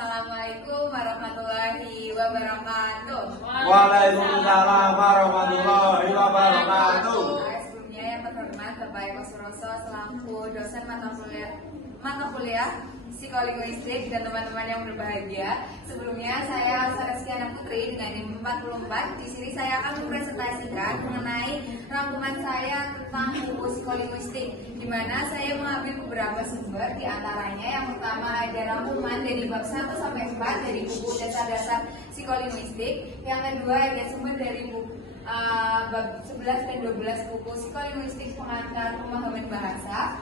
Assalamualaikum warahmatullahi wabarakatuh. Waalaikumsalam warahmatullahi wabarakatuh. Sebelumnya yang terhormat Bapak Eko Suroso selaku dosen mata kuliah psikolinguistik dan teman-teman yang berbahagia. Sebelumnya saya Sareski Ana Putri dengan NIM 44. Di sini saya akan mempresentasikan mengenai rangkuman saya tentang buku psikolinguistik, di mana saya mengambil beberapa sumber, di antaranya yang pertama ada rangkuman dari bab 1 sampai 4 dari buku dasar-dasar psikolinguistik. Yang kedua ada sumber dari buku bab 11 dan 12 buku psikolinguistik pengantar pemahaman bahasa.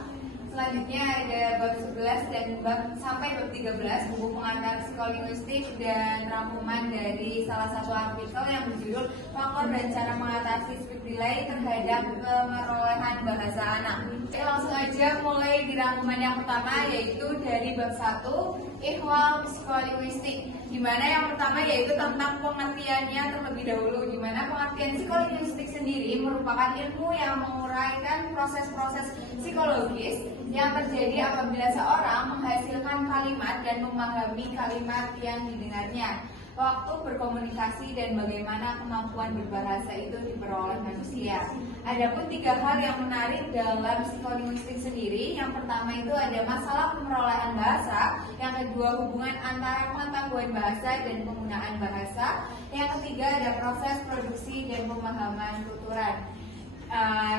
Selanjutnya ada bab 11 dan sampai bab 13 buku pengantar psikolinguistik dan rangkuman dari salah satu artikel yang berjudul Faktor dan Cara Mengatasi Speed Delay Terhadap Pemerolehan Bahasa Anak. Oke, langsung aja mulai di rangkuman yang pertama, yaitu dari bab 1 Ihwal Psikolinguistik, di mana yang pertama yaitu tentang pengertiannya terlebih dahulu, di mana pengertian psikolinguistik sendiri merupakan ilmu yang menguraikan proses-proses psikologis yang terjadi apabila seorang menghasilkan kalimat dan memahami kalimat yang didengarnya waktu berkomunikasi dan bagaimana kemampuan berbahasa itu diperoleh manusia. Adapun 3 hal yang menarik dalam psikolinguistik sendiri. Yang pertama itu ada masalah pemerolehan bahasa, yang kedua hubungan antara pengetahuan bahasa dan penggunaan bahasa, yang ketiga ada proses produksi dan pemahaman tuturan.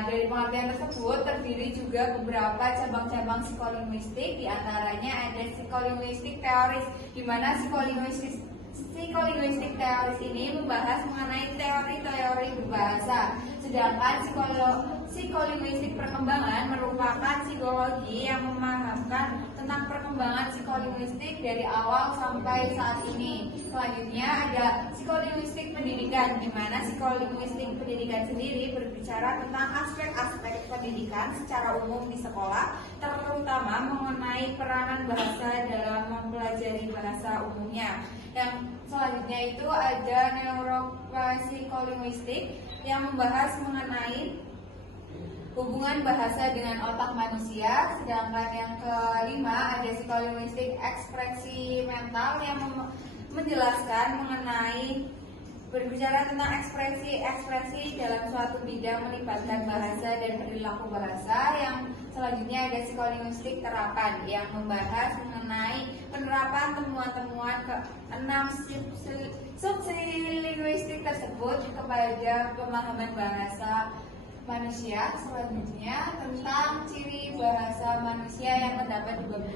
Dari pengertian tersebut terdiri juga beberapa cabang-cabang psikolinguistik, diantaranya ada psikolinguistik teoris, di mana psikolinguistik teoris ini membahas mengenai teori-teori berbahasa, sedangkan psikolinguistik perkembangan merupakan psikologi yang memahamkan tentang perkembangan psikolinguistik dari awal sampai saat ini. Selanjutnya ada psikolinguistik pendidikan, di mana psikolinguistik pendidikan sendiri berbicara tentang aspek-aspek pendidikan secara umum di sekolah, terutama mengenai peranan bahasa dalam mempelajari bahasa umumnya. Yang selanjutnya itu ada neuropsikolinguistik yang membahas mengenai hubungan bahasa dengan otak manusia. Sedangkan yang kelima ada psikolinguistik ekspresi mental yang menjelaskan mengenai berbicara tentang ekspresi dalam suatu bidang melibatkan bahasa dan perilaku bahasa. Yang selanjutnya ada psikolinguistik terapan yang membahas mengenai penerapan temuan-temuan ke-6 sublinguistik tersebut kepada pemahaman bahasa manusia. Selanjutnya tentang ciri bahasa manusia yang terdapat di bab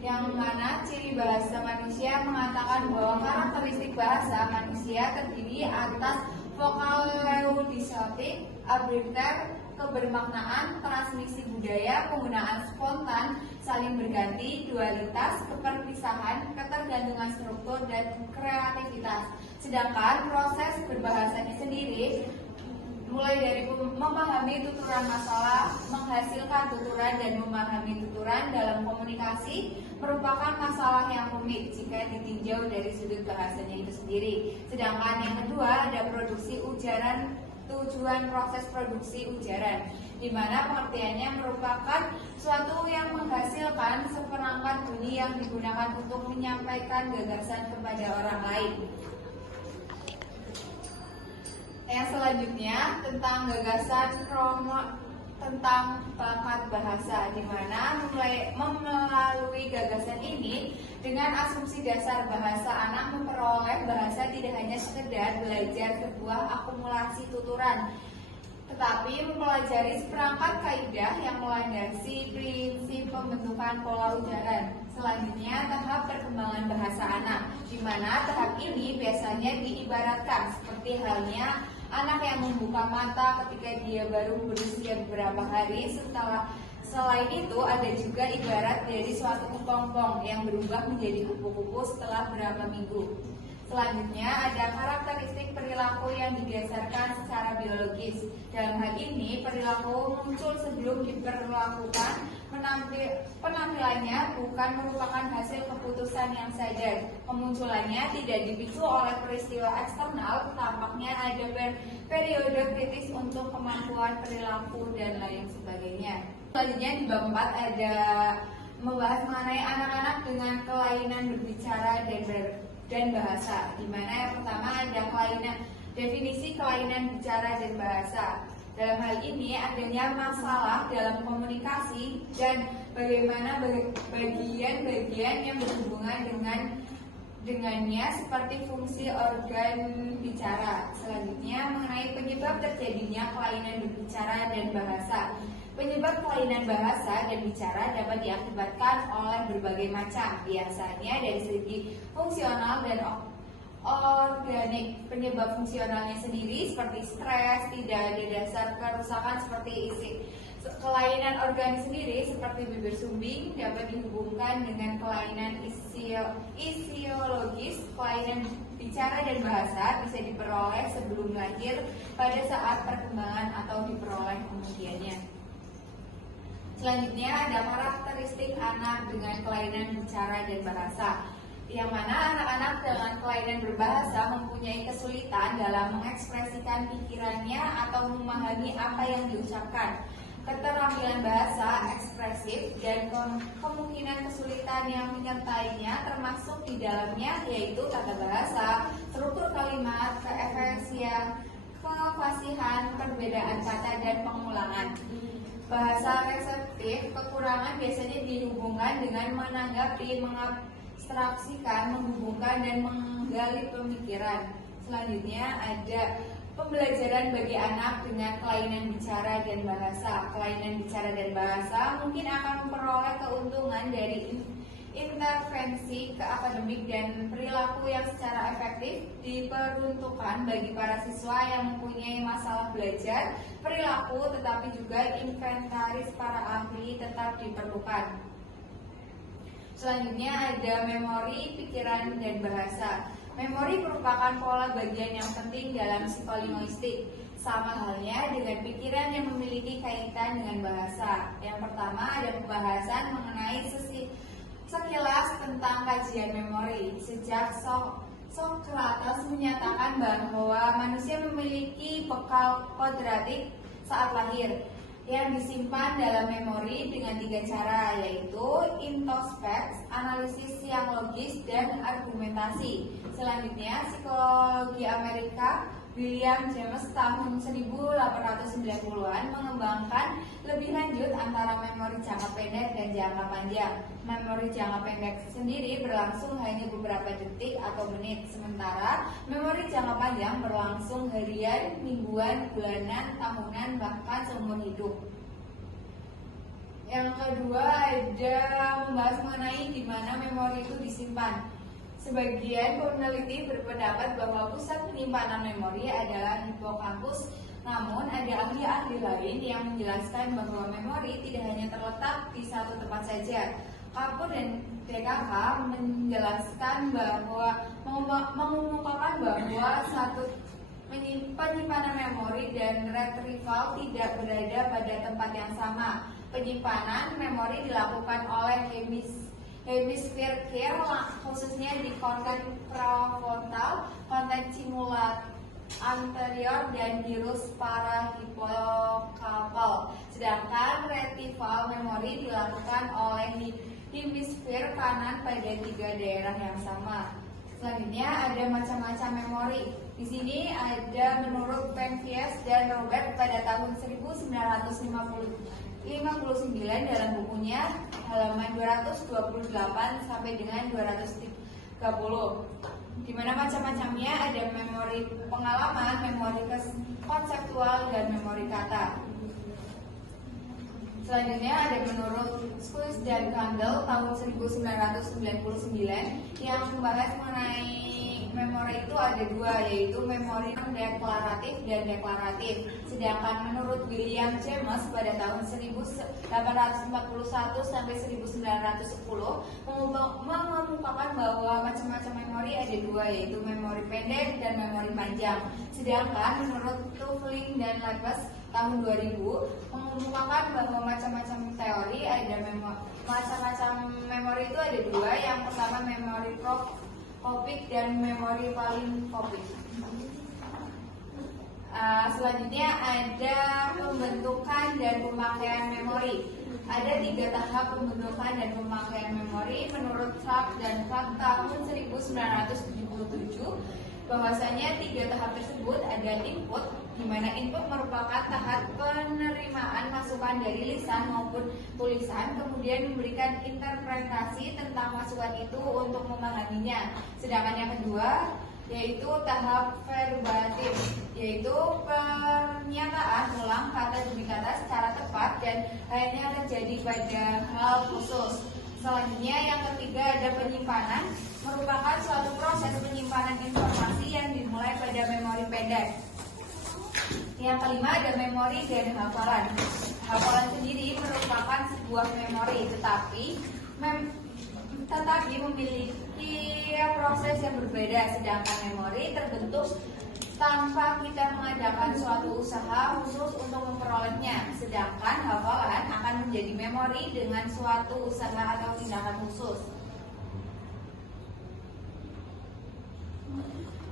2, yang mana ciri bahasa manusia mengatakan bahwa karakteristik bahasa manusia terdiri atas vokal leudisatif, arbiter, kebermaknaan, transmisi budaya, penggunaan spontan, saling berganti, dualitas, keperpisahan, ketergantungan struktur, dan kreativitas. Sedangkan proses berbahasanya sendiri mulai dari memahami tuturan masalah, menghasilkan tuturan, dan memahami tuturan dalam komunikasi merupakan masalah yang rumit jika ditinjau dari sudut bahasanya itu sendiri. Sedangkan yang kedua ada produksi ujaran, tujuan proses produksi ujaran, di mana pengertiannya merupakan suatu yang menghasilkan seperangkat bunyi yang digunakan untuk menyampaikan gagasan kepada orang lain. Yang selanjutnya tentang gagasan tentang bakat bahasa, di mana melalui gagasan ini dengan asumsi dasar bahasa anak memperoleh bahasa tidak hanya sekedar belajar sebuah akumulasi tuturan, tetapi mempelajari seperangkat kaidah yang melandasi prinsip pembentukan pola ujaran. Selanjutnya tahap perkembangan bahasa anak, di mana tahap ini biasanya diibaratkan seperti halnya anak yang membuka mata ketika dia baru berusia beberapa hari. Selain itu ada juga ibarat dari suatu kepompong yang berubah menjadi kupu-kupu setelah beberapa minggu. Selanjutnya ada karakteristik perilaku yang didasarkan secara biologis. Dalam hal ini perilaku muncul sebelum diperlakukan. Penampilannya bukan merupakan hasil keputusan yang sadar. Kemunculannya tidak dipicu oleh peristiwa eksternal. Tampaknya ada periode kritis untuk kemampuan perilaku dan lain sebagainya. Selanjutnya di bab 4 ada membahas mengenai anak-anak dengan kelainan berbicara dan bahasa. Di mana yang pertama ada definisi kelainan bicara dan bahasa. Dalam hal ini adanya masalah dalam komunikasi dan bagaimana bagian-bagian yang berhubungan dengannya seperti fungsi organ bicara. Selanjutnya mengenai penyebab terjadinya kelainan berbicara dan bahasa. Penyebab kelainan bahasa dan bicara dapat diakibatkan oleh berbagai macam, biasanya dari segi fungsional dan organik. Penyebab fungsionalnya sendiri seperti stres, tidak ada dasar kerusakan seperti isi. Kelainan organik sendiri seperti bibir sumbing dapat dihubungkan dengan kelainan isiologis. Kelainan bicara dan bahasa bisa diperoleh sebelum lahir, pada saat perkembangan, atau diperoleh kemudiannya. Selanjutnya ada karakteristik anak dengan kelainan bicara dan bahasa, yang mana anak-anak dengan kelainan berbahasa mempunyai kesulitan dalam mengekspresikan pikirannya atau memahami apa yang diucapkan. Keterampilan bahasa ekspresif dan kemungkinan kesulitan yang menyertainya termasuk di dalamnya yaitu tata bahasa, struktur kalimat, keefesiensian, kefasihan, perbedaan kata, dan pengulangan. Bahasa reseptif kekurangan biasanya dihubungkan dengan menanggapi, mengabstraksikan, menghubungkan, dan menggali pemikiran. Selanjutnya ada pembelajaran bagi anak dengan kelainan bicara dan bahasa. Kelainan bicara dan bahasa mungkin akan memperoleh keuntungan dari intervensi ke akademik dan perilaku yang secara efektif diperuntukkan bagi para siswa yang mempunyai masalah belajar, perilaku, tetapi juga inventaris para ahli tetap diperlukan. Selanjutnya ada memori, pikiran, dan bahasa. Memori merupakan pola bagian yang penting dalam psikolinguistik, sama halnya dengan pikiran yang memiliki kaitan dengan bahasa. Yang pertama ada pembahasan mengenai sekilas tentang kajian memori. Sejak Socrates menyatakan bahwa manusia memiliki bekal kodratik saat lahir yang disimpan dalam memori dengan 3 cara, yaitu introspeks, analisis yang logis, dan argumentasi. Selanjutnya, psikologi Amerika William James tahun 1890-an mengembangkan lebih lanjut antara memori jangka pendek dan jangka panjang. Memori jangka pendek sendiri berlangsung hanya beberapa detik atau menit, sementara memori jangka panjang berlangsung harian, mingguan, bulanan, tahunan, bahkan seumur hidup. Yang kedua ada membahas mengenai di mana memori itu disimpan. Sebagian peneliti berpendapat bahwa pusat penyimpanan memori adalah hipokampus, namun ada ahli-ahli lain yang menjelaskan bahwa memori tidak hanya terletak di satu tempat saja. Kapur dan DKK menjelaskan bahwa mengumumkan bahwa satu penyimpanan memori dan retrieval tidak berada pada tempat yang sama. Penyimpanan memori dilakukan oleh hemisfer kiri, khususnya di konten prefrontal, konten cingulate anterior, dan gyrus parahipokapal. Sedangkan retrieval memori dilakukan oleh hemisfer kanan pada 3 daerah yang sama. Selanjutnya ada macam-macam memori. Di sini ada menurut Penfield dan Robert pada tahun 1959 dalam bukunya halaman 228 sampai dengan 230. Di mana macam-macamnya ada memori pengalaman, memori konseptual, dan memori kata. Selanjutnya ada menurut Squires dan Campbell tahun 1999 yang membahas mengenai memori itu ada 2, yaitu memori deklaratif dan deklaratif. Sedangkan menurut William James pada tahun 1841 sampai 1910 mengemukakan bahwa macam-macam memori ada 2, yaitu memori pendek dan memori panjang. Sedangkan menurut Tufling dan Lapes tahun 2000 mengemukakan bahwa macam-macam teori ada macam-macam memori itu ada 2. Yang pertama memori prokopik dan memori palimpopik. Selanjutnya ada pembentukan dan pemakaian memori. Ada 3 tahap pembentukan dan pemakaian memori menurut Clark dan Clark tahun 1977. Bahwasanya 3 tahap tersebut ada input, di mana input merupakan tahap penerimaan masukan dari lisan maupun tulisan, kemudian memberikan interpretasi tentang masukan itu untuk memahaminya. Sedangkan yang kedua yaitu tahap verbatim, yaitu pernyataan ulang kata demi kata secara tepat dan hanya terjadi pada hal khusus. Selanjutnya yang ketiga ada penyimpanan, merupakan suatu proses penyimpanan informasi yang dimulai pada memori pendek. Yang kelima ada memori dan hafalan. Hafalan sendiri merupakan sebuah memori, tetapi memiliki proses yang berbeda. Sedangkan memori terbentuk tanpa kita mengadakan suatu usaha khusus untuk memperolehnya. Sedangkan hafalan akan menjadi memori dengan suatu usaha atau tindakan khusus.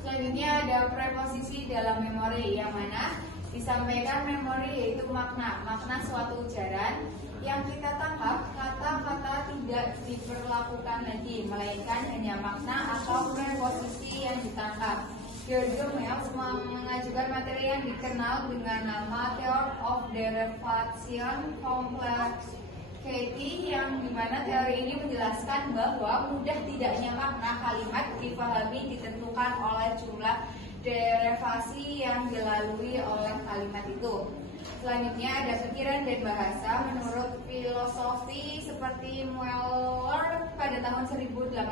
Selanjutnya ada preposisi dalam memori, yang mana disampaikan memori yaitu makna suatu ujaran yang kita tangkap. Kata-kata tidak diperlakukan lagi, melainkan hanya makna atau preposisi yang ditangkap. George Mills mengajukan materi yang dikenal dengan nama Theory of Derivation Complexity, yang dimana teori ini menjelaskan bahwa mudah tidaknya makna kalimat dipahami ditentukan oleh jumlah derivasi yang dilalui oleh kalimat itu. Selanjutnya ada pikiran dan bahasa. Menurut filosofi seperti Mueller pada tahun 1887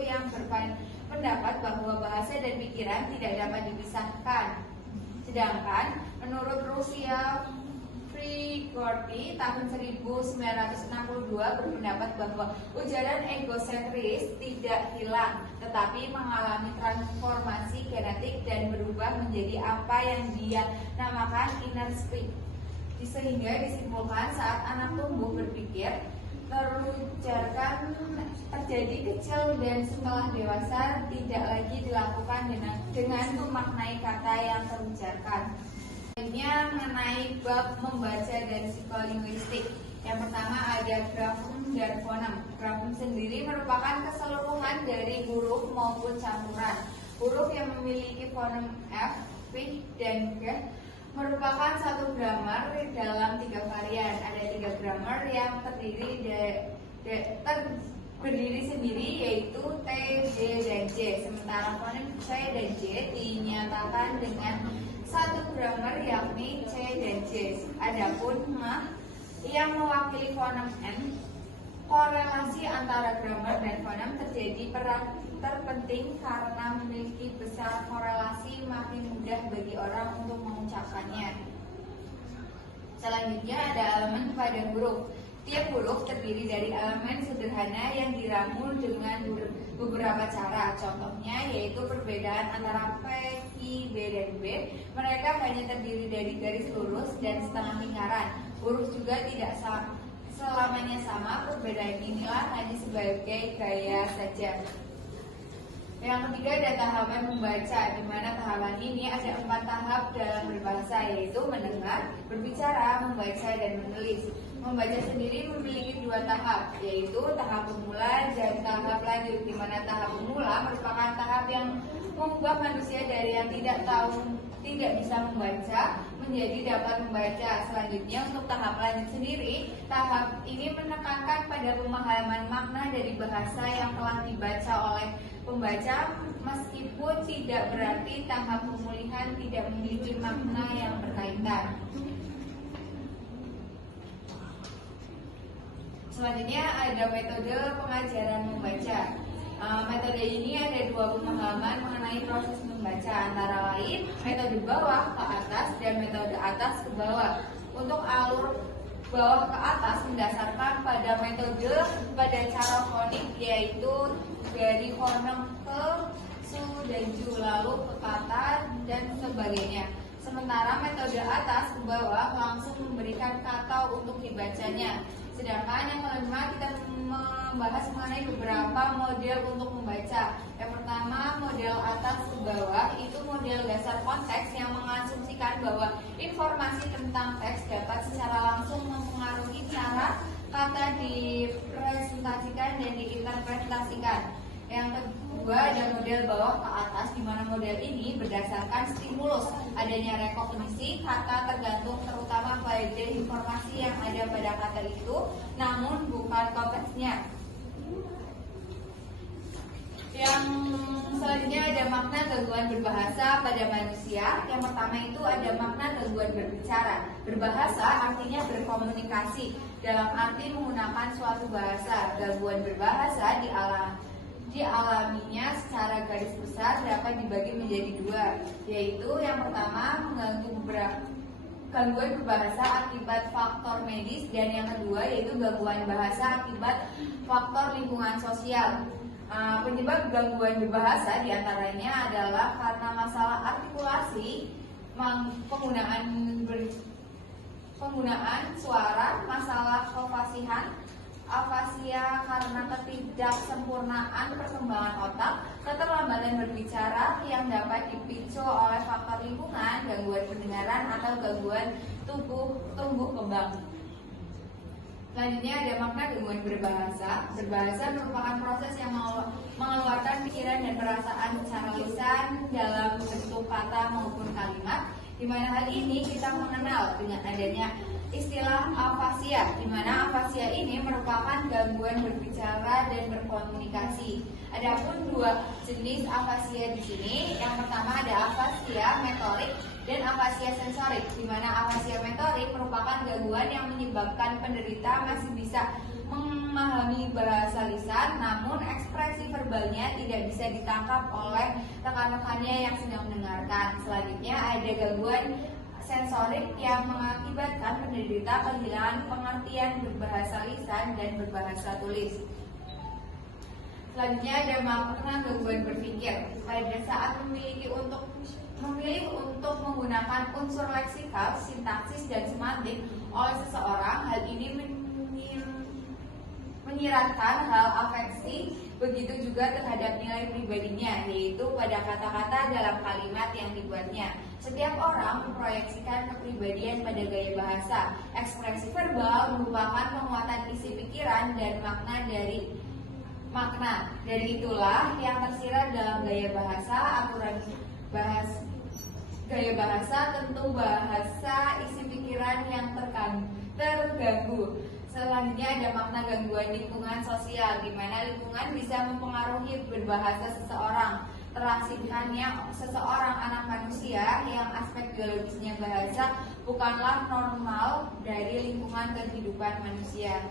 yang berpendapat bahwa bahasa dan pikiran tidak dapat dipisahkan. Sedangkan menurut Rusia Prigorty tahun 1962 berpendapat bahwa ujaran egosentris tidak hilang, tetapi mengalami transformasi genetik dan berubah menjadi apa yang dia namakan inner speech. Sehingga disimpulkan saat anak tumbuh berpikir, terujarkan terjadi kecil dan setelah dewasa tidak lagi dilakukan dengan memaknai kata yang terujarkan. Selanjutnya mengenai bab membaca dan psikolinguistik. Yang pertama ada grafem dan fonem. Grafem sendiri merupakan keseluruhan dari huruf maupun campuran. Huruf yang memiliki fonem F, P, dan G merupakan satu grammar dalam 3 varian. Ada 3 grammar yang berdiri sendiri, yaitu T, J, dan J. Sementara fonem C dan J dinyatakan dengan satu grammar yakni C dan J. Adapun M yang mewakili fonem N, korelasi antara grammar dan fonem terjadi peran terpenting karena memiliki besar korelasi, makin mudah bagi orang untuk mengucapkannya. Selanjutnya ada elemen pada huruf. Tiap huruf terdiri dari elemen sederhana yang diramu dengan beberapa cara. Contohnya yaitu perbedaan antara P, I, B, dan B. Mereka hanya terdiri dari garis lurus dan setengah lingkaran. Huruf juga tidak selamanya sama. Perbedaan inilah hanya sebagai gaya saja. Yang ketiga ada tahapan membaca, di mana tahapan ini ada 4 tahap dalam berbahasa, yaitu mendengar, berbicara, membaca, dan menulis. Membaca sendiri memiliki 2 tahap, yaitu tahap pemula dan tahap lanjut, di mana tahap pemula merupakan tahap yang mengubah manusia dari yang tidak bisa membaca menjadi dapat membaca. Selanjutnya untuk tahap lanjut sendiri, tahap ini menekankan pada pemahaman makna dari bahasa yang telah dibaca oleh pembaca, meskipun tidak berarti tahap pemulihan tidak memiliki makna yang berkaitan. Selanjutnya ada metode pengajaran membaca. Metode ini ada 2 pemahaman mengenai proses membaca, antara lain metode bawah ke atas dan metode atas ke bawah. Untuk alur bawah ke atas mendasarkan pada metode pada cara fonik, yaitu dari fonem ke, su, dan ju, lalu ke kata dan sebagainya. Sementara metode atas ke bawah langsung memberikan kata untuk dibacanya. Sedangkan yang kelima kita membahas mengenai beberapa model untuk membaca. membaca. Yang pertama, model atas ke bawah itu model dasar konteks yang mengasumsikan bahwa informasi tentang teks dapat secara langsung mempengaruhi cara kata dipresentasikan dan diinterpretasikan. Yang kedua ada model bawah ke atas, di mana model ini berdasarkan stimulus adanya rekognisi kata tergantung terutama pada informasi yang ada pada kata itu, namun bukan konteksnya. Yang selanjutnya ada makna gangguan berbahasa pada manusia. Yang pertama itu ada makna gangguan berbicara. Berbahasa artinya berkomunikasi dalam arti menggunakan suatu bahasa. Gangguan berbahasa dialaminya secara garis besar dapat dibagi menjadi dua, yaitu yang pertama gangguan berbahasa akibat faktor medis, dan yang kedua yaitu gangguan bahasa akibat faktor lingkungan sosial. Penyebab gangguan berbahasa diantaranya adalah karena masalah artikulasi, penggunaan suara, masalah kefasihan, afasia karena ketidaksempurnaan perkembangan otak, keterlambatan berbicara yang dapat dipicu oleh faktor lingkungan, gangguan pendengaran atau gangguan tumbuh kembang. Selanjutnya ada makna gangguan berbahasa. Berbahasa merupakan proses yang mengeluarkan pikiran dan perasaan secara lisan dalam bentuk kata maupun kalimat, di mana hal ini kita mengenal dengan adanya istilah afasia, di mana afasia ini merupakan gangguan berbicara dan berkomunikasi. Adapun dua jenis afasia di sini, yang pertama ada afasia motorik dan afasia sensorik, di mana afasia motorik merupakan gangguan yang menyebabkan penderita masih bisa memahami bahasa lisan, namun ekspresi verbalnya tidak bisa ditangkap oleh rekan-rekannya yang sedang mendengarkan. Selanjutnya ada gangguan sensorik yang mengakibatkan penderita kehilangan pengertian berbahasa lisan dan berbahasa tulis. Selanjutnya ada makna gangguan berpikir. Pada saat memilih untuk menggunakan unsur leksikal, sintaksis, dan semantik oleh seseorang, hal ini menyiratkan hal afeksi, begitu juga terhadap nilai pribadinya, yaitu pada kata-kata dalam kalimat yang dibuatnya. Setiap orang memproyeksikan kepribadian pada gaya bahasa. Ekspresi verbal merupakan penguatan isi pikiran dan makna. Dari itulah yang tersirat dalam gaya bahasa, aturan gaya bahasa, tentu bahasa, isi pikiran yang terganggu. Selanjutnya ada makna gangguan lingkungan sosial, di mana lingkungan bisa mempengaruhi berbahasa seseorang. Terasingkannya seseorang anak manusia yang aspek biologisnya bahasa bukanlah normal dari lingkungan kehidupan manusia.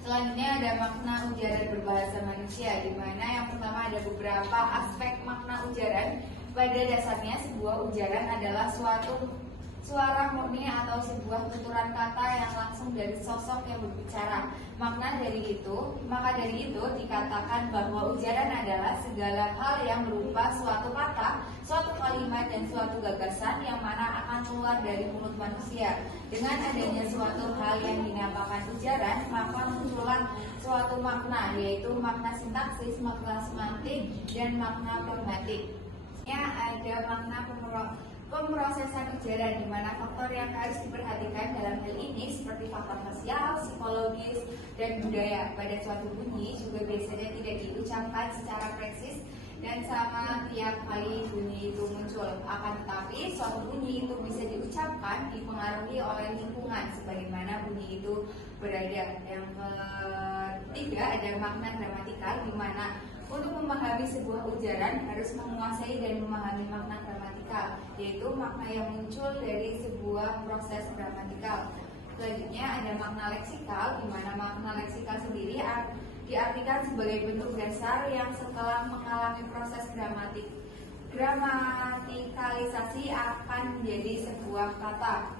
Selanjutnya ada makna ujaran berbahasa manusia, di mana yang pertama ada beberapa aspek makna ujaran. Pada dasarnya sebuah ujaran adalah suatu suara murni atau sebuah tuturan kata yang langsung dari sosok yang berbicara. Maka dari itu dikatakan bahwa ujaran adalah segala hal yang berupa suatu kata, suatu kalimat, dan suatu gagasan yang mana akan keluar dari mulut manusia. Dengan adanya suatu hal yang dinamakan ujaran, maka muncullah suatu makna, yaitu makna sintaksis, makna semantik, dan makna pragmatik. Ada makna pemrosesan ujaran, di mana faktor yang harus diperhatikan dalam hal ini seperti faktor sosial, psikologis, dan budaya. Pada suatu bunyi juga biasanya tidak diucapkan secara presis dan sama tiap kali bunyi itu muncul. Akan tetapi suatu bunyi itu bisa diucapkan dipengaruhi oleh lingkungan sebagaimana bunyi itu berada. Yang ketiga ada makna gramatikal, di mana untuk memahami sebuah ujaran harus menguasai dan memahami makna gramatikal, yaitu makna yang muncul dari sebuah proses gramatikal. Selanjutnya ada makna leksikal, di mana makna leksikal sendiri diartikan sebagai bentuk dasar yang setelah mengalami proses gramatikalisasi akan menjadi sebuah kata.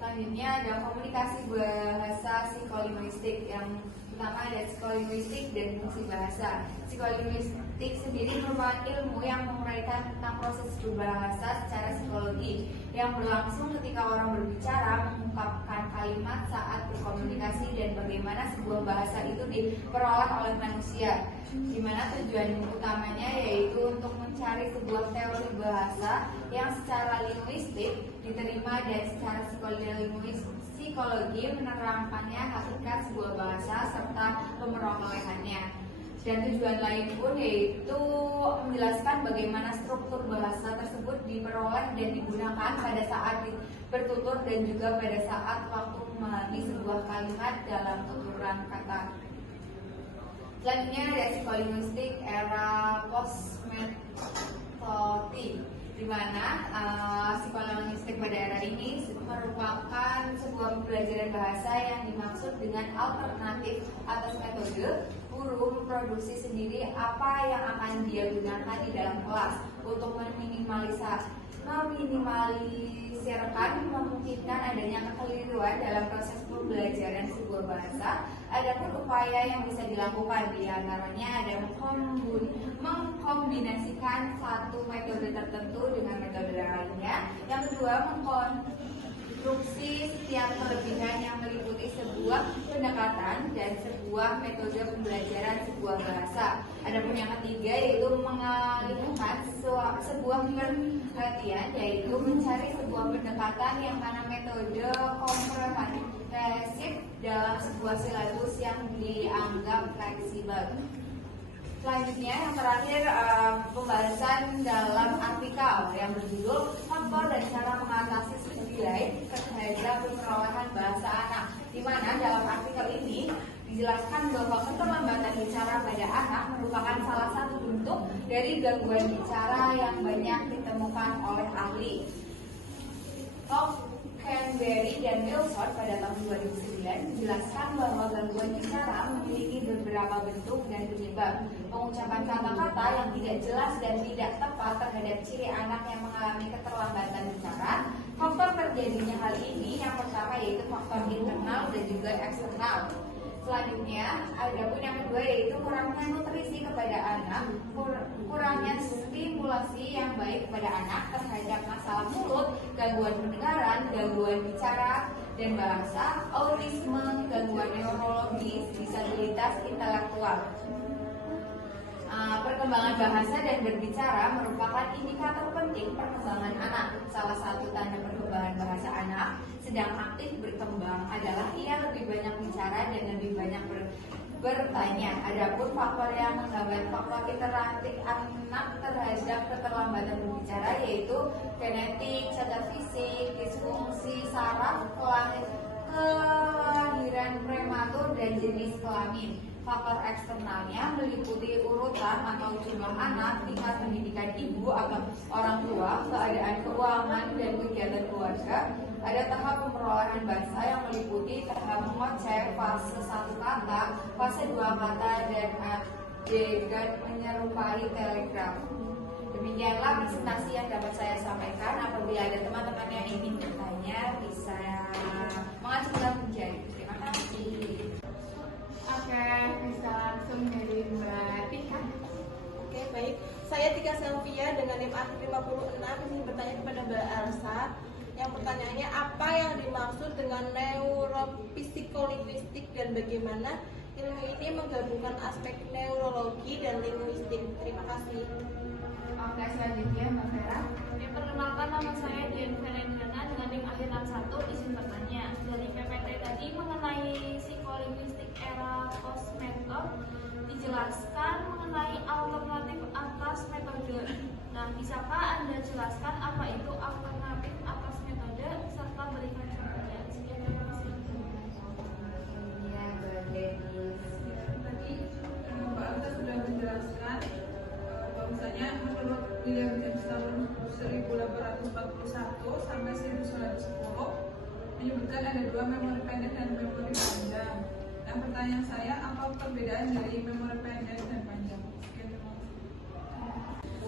Selanjutnya ada komunikasi bahasa psikolinguistik, yang Pertama ada psikolinguistik dan fungsi bahasa. Psikolinguistik sendiri merupakan ilmu yang menguraikan tentang proses berbahasa secara psikologi yang berlangsung ketika orang berbicara, mengungkapkan kalimat saat berkomunikasi, dan bagaimana sebuah bahasa itu diperoleh oleh manusia. Di mana tujuan utamanya yaitu untuk mencari sebuah teori bahasa yang secara linguistik diterima dan secara psikologi menerangkannya hakikat sebuah bahasa serta pemerolehannya. Dan tujuan lain pun yaitu menjelaskan bagaimana struktur bahasa tersebut diperoleh dan digunakan pada saat bertutur dan juga pada saat waktu memahami sebuah kalimat dalam tuturan kata. Selanjutnya ada psikolinguistik era post-metotik, di mana psikolinguistik pada era ini merupakan sebuah pembelajaran bahasa yang dimaksud dengan alternatif atas metode guru memproduksi sendiri apa yang akan dia gunakan di dalam kelas untuk meminimalisirkan memungkinkan adanya kekeliruan dalam proses pembelajaran sebuah bahasa. Adapun upaya yang bisa dilakukan di antaranya ada mengkombinasikan satu metode tertentu dengan metode lainnya. Yang kedua, mengkonstruksi setiap kelebihan yang meliputi sebuah pendekatan dan sebuah metode pembelajaran sebuah bahasa. Adapun yang ketiga yaitu mengalihkan sebuah perhatian, yaitu mencari sebuah pendekatan yang mana metode komprehensif dalam sebuah silabus yang dianggap fleksibel. Selanjutnya yang terakhir pembahasan dalam artikel yang berjudul faktor dan cara mengatasi nilai terhadap perolehan bahasa anak, di mana dalam artikel ini dijelaskan bahwa keterlambatan bicara pada anak merupakan salah satu bentuk dari gangguan bicara yang banyak ditemukan oleh ahli. Canberry dan Wilson pada tahun 2009 menjelaskan bahwa gangguan bicara memiliki beberapa bentuk dan penyebab. Pengucapan kata-kata yang tidak jelas dan tidak tepat terhadap ciri anak yang mengalami keterlambatan bicara. Faktor terjadinya hal ini yang pertama yaitu faktor internal dan juga eksternal. Selanjutnya, adapun yang kedua yaitu kurangnya nutrisi kepada anak, kurangnya stimulasi yang baik kepada anak terhadap masalah mulut, gangguan pendengaran, gangguan bicara dan bahasa, autisme, gangguan neurologis, disabilitas intelektual. Perkembangan bahasa dan berbicara merupakan indikator penting perkembangan anak. Salah satu tanda perkembangan bahasa anak sedang aktif berkembang adalah ia lebih banyak bicara dan lebih banyak bertanya. Adapun faktor yang menghambat faktor interaktif anak terhadap keterlambatan berbicara yaitu genetik, cacat fisik, disfungsi saraf, kelahiran prematur dan jenis kelamin. Faktor eksternalnya meliputi urutan atau jumlah anak, tingkat pendidikan ibu atau orang tua, keadaan keuangan dan kegiatan keluarga. Ada tahap pemerolehan bahasa yang meliputi tahap mengoceh, fase 1 kata, fase 2 kata, dan adegan menyerupai telegraf. Demikianlah presentasi yang dapat saya sampaikan. Apabila ada teman-teman yang ingin bertanya, bisa mengajukan jari. Terima kasih. Oke, bisa langsung dari Mbak Tika. Oke, baik. Saya Tika Selvia dengan NIM akhir 56 ingin bertanya kepada Mbak Elsa. Yang pertanyaannya, apa yang dimaksud dengan neuropsikolinguistik dan bagaimana ilmu ini menggabungkan aspek neurologi dan linguistik? Terima kasih. Oke, selanjutnya Mbak Vera. Perkenalkan, nama saya Dian Ferendrana dengan NIM akhir 61. Izin bertanya, dari PPT tadi mengenai psikolinguistik era post-method dijelaskan mengenai alternatif atas metode. Nah, bisakah Anda jelaskan apa itu alternatif atas metode serta berikan contohnya? Sekian, terima kasih. Tadi Mbak Alta sudah menjelaskan bahwasanya menurut William James tahun 1841 sampai 1910 menyebutkan ada dua memori pendek dan memori panjang. Nah, pertanyaan saya, apa perbedaan dari memori pendek dan panjang? Sekian, terima kasih.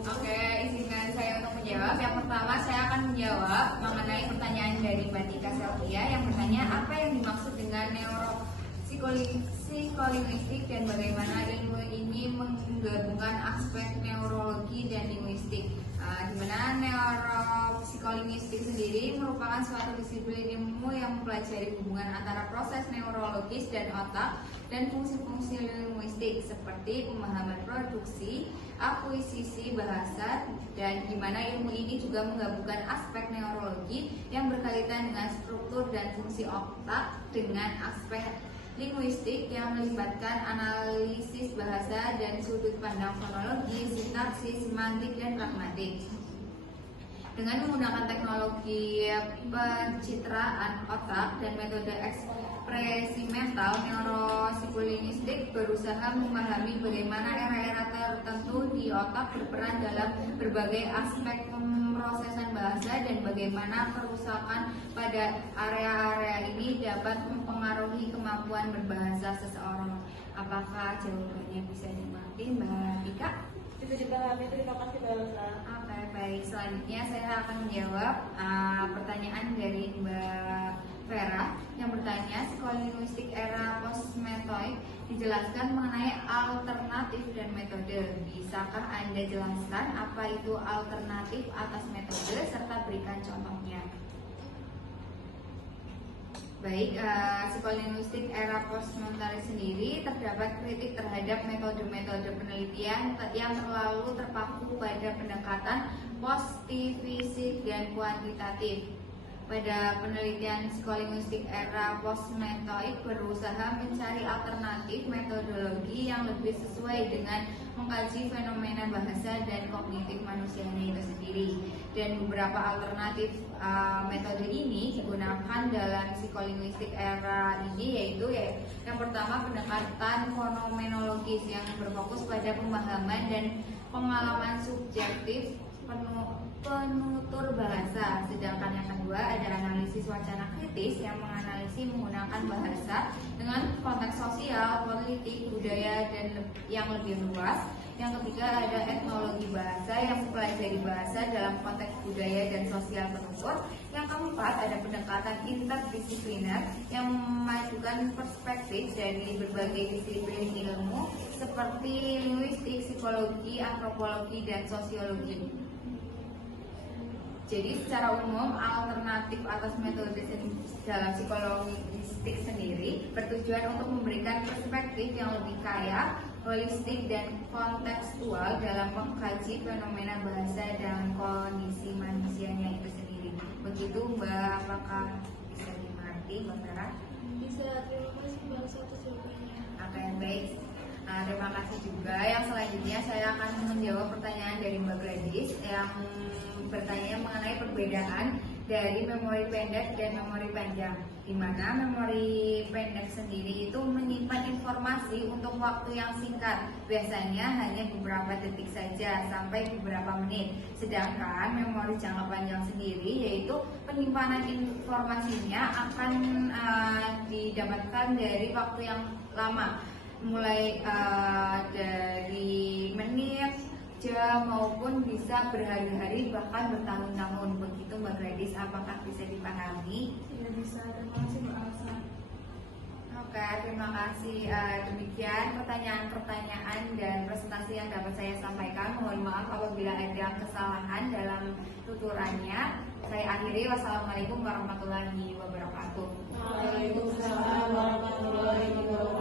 Oke, izinkan saya untuk menjawab. Yang pertama saya akan menjawab mengenai pertanyaan dari Mbak Tika Selvia yang bertanya apa yang dimaksud dengan neuropsikolinguistik psikolinguistik dan bagaimana ilmu ini menggabungkan aspek neurologi dan linguistik. Di mana neuropsikolinguistik sendiri merupakan suatu disiplin ilmu yang mempelajari hubungan antara proses neurologis dan otak dan fungsi-fungsi linguistik seperti pemahaman produksi, akuisisi bahasa, dan di mana ilmu ini juga menggabungkan aspek neurologi yang berkaitan dengan struktur dan fungsi otak dengan aspek linguistik yang melibatkan analisis bahasa dan sudut pandang fonologi, sintaksis, semantik, dan pragmatik. Dengan menggunakan teknologi pencitraan otak dan metode ekspresi mental, neuropsikolinguistik berusaha memahami bagaimana era-era tertentu di otak berperan dalam berbagai aspek pemrosesan bahasa dan bagaimana kerusakan pada area-area ini dapat mempengaruhi kemampuan berbahasa seseorang. Apakah jawabannya bisa dimengerti, Mbak Ika? Bisa dipahami, terima kasih Mbak Elsa. Oke, baik. Selanjutnya saya akan menjawab pertanyaan dari Mbak Vera yang bertanya, psikolinguistik era postmetoid dijelaskan mengenai alternatif dan metode. Bisakah Anda jelaskan apa itu alternatif atas metode serta berikan contohnya? Baik, psikolinguistik era postmetoid sendiri terdapat kritik terhadap metode-metode penelitian yang terlalu terpaku pada pendekatan positivistik dan kuantitatif. Pada penelitian psikolinguistik era postmetoid berusaha mencari alternatif metodologi yang lebih sesuai dengan mengkaji fenomena bahasa dan kognitif manusianya itu sendiri. Dan beberapa alternatif metode ini digunakan dalam psikolinguistik era ini yaitu yang pertama pendekatan fenomenologis yang berfokus pada pemahaman dan pengalaman subjektif penutur bahasa, sedangkan yang kedua ada analisis wacana kritis yang menganalisis menggunakan bahasa dengan konteks sosial, politik, budaya, dan yang lebih luas. Yang ketiga ada etnologi bahasa yang mempelajari bahasa dalam konteks budaya dan sosial penutur. Yang keempat ada pendekatan interdisipliner yang memajukan perspektif dari berbagai disiplin ilmu seperti linguistik, psikologi, antropologi, dan sosiologi. Jadi secara umum alternatif atas metode dalam psikologistik sendiri bertujuan untuk memberikan perspektif yang lebih kaya, holistik, dan kontekstual dalam mengkaji fenomena bahasa dan kondisi manusianya itu sendiri. Begitu Mbak, apakah bisa dimengerti Mbak Vera? Bisa, terima kasih Mbak atas jawabannya. Oke, baik. Terima kasih juga. Yang selanjutnya saya akan menjawab pertanyaan dari Mbak Gladys yang bertanya mengenai perbedaan dari memori pendek dan memori panjang, di mana memori pendek sendiri itu menyimpan informasi untuk waktu yang singkat, biasanya hanya beberapa detik saja sampai beberapa menit. Sedangkan memori jangka panjang sendiri yaitu penyimpanan informasinya akan didapatkan dari waktu yang lama, mulai dari menit, jam, maupun bisa berhari-hari bahkan bertahun-tahun. Begitu Mbak Gladys, apakah bisa dipahami? Iya bisa, terima kasih Mbak Elsa. Oke, terima kasih. Demikian pertanyaan-pertanyaan dan presentasi yang dapat saya sampaikan. Mohon maaf apabila ada kesalahan dalam tuturannya. Saya akhiri. Wassalamualaikum warahmatullahi wabarakatuh. Waalaikumsalam warahmatullahi wabarakatuh.